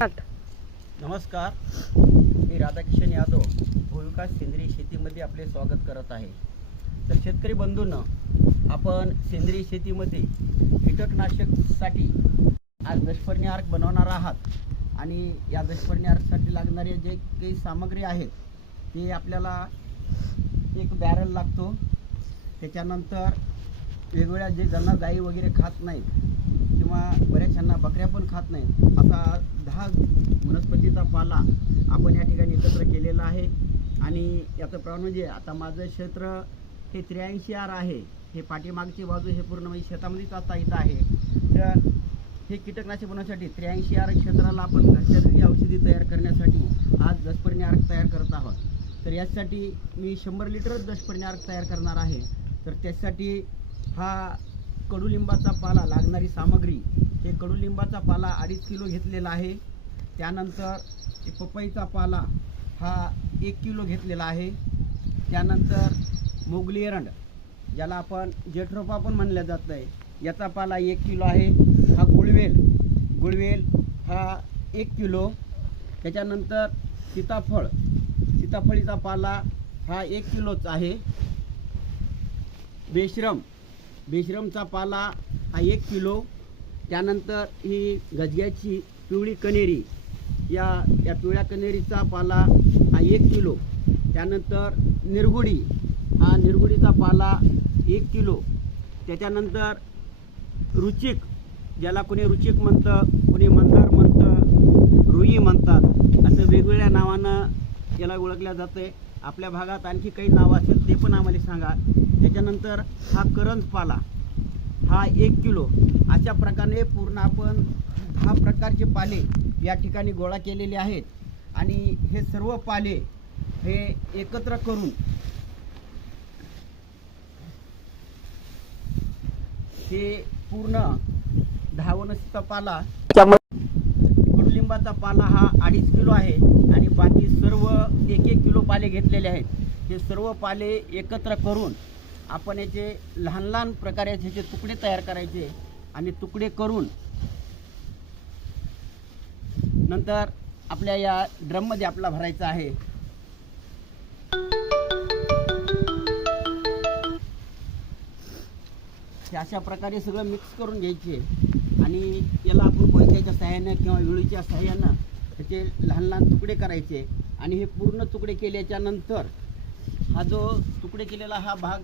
नमस्कार. मी राधाकिशन यादव भूविकास सेंद्रिय शेतीमध्ये आपले स्वागत करत आहे. तर शेतकरी बंधूंना आपण सेंद्रिय शेतीमध्ये कीटकनाशकसाठी आज दशपर्णी आर्क बनवणार आहात. आणि या दशपर्णी आर्कसाठी लागणारे जे काही सामग्री आहेत ते आपल्याला एक बॅरल लागतो. त्याच्यानंतर वेगवेगळ्या जे ज्यांना गाई वगैरे खात नाहीत किंवा बऱ्याचशांना बकऱ्या पण खात नाहीत. असा दहा वनस्पतीचा पाला आपण या ठिकाणी एकत्र केलेला आहे. आणि याचं प्रमाण म्हणजे आता माझं क्षेत्र हे त्र्याऐंशी आर आहे. हे पाठीमागची बाजू हे पूर्ण म्हणजे शेतामध्येच आता इथं आहे. तर हे कीटकनाशक बनवण्यासाठी त्र्याऐंशी आर क्षेत्राला आपण घरच्या औषधी तयार करण्यासाठी आज दशपर्णी आर्क तयार करत आहोत. तर यासाठी मी शंभर लिटरच दशपर्णी आर्क तयार करणार आहे. तर त्यासाठी हा कडुलिंबाचा पाला लागणारी सामग्री हे कडुलिंबाचा पाला अडीच किलो घेतलेला आहे. त्यानंतर पपईचा पाला हा एक किलो घेतलेला आहे. त्यानंतर मोगली एरंड ज्याला आपण जेठरोपा पण म्हणलं जात आहे याचा पाला एक किलो आहे. हा गुळवेल गुळवेल हा एक किलो. त्याच्यानंतर सीताफळ सीताफळीचा पाला हा एक किलोच आहे. बेश्रम बेश्रमचा पाला हा एक किलो. त्यानंतर ही गजग्याची पिवळी कनेरी. या या पिवळ्या कनेरीचा पाला हा एक किलो. त्यानंतर निरगुडी. हा निरगुडीचा पाला एक किलो. त्याच्यानंतर रुचिक ज्याला कोणी रुचिक म्हणतं कोणी मंदार म्हणतं रुई म्हणतात असं वेगवेगळ्या नावानं याला ओळखल्या जाते आपल्या भागात आणखी काही नावं असेल ते पण आम्हाला सांगा. त्याच्यानंतर हा करंज पाला. हा एक किलो. अशा प्रकारे पूर्ण आपण दहा प्रकारचे पाले या ठिकाणी गोळा केलेले आहेत. आणि हे सर्व पाले हे एकत्र करून हे पूर्ण धावनसीचा पाला कडुलिंबाचा पाला हा अडीच किलो आहे आणि बाकी सर्व एक एक किलो पाले घेतलेले आहेत. हे सर्व पाले एकत्र करून आपण याचे लहान लहान प्रकारे ह्याचे तुकडे तयार करायचे आणि तुकडे करून नंतर आपल्या या ड्रममध्ये आपला भरायचा आहे. अशा प्रकारे सगळं मिक्स करून घ्यायचे. आणि याला आपण कोयत्याच्या सहाय्यानं किंवा विळीच्या सहाय्यानं त्याचे लहान लहान तुकडे करायचे. आणि हे पूर्ण तुकडे केल्याच्यानंतर हा जो तुकडे केलेला हा भाग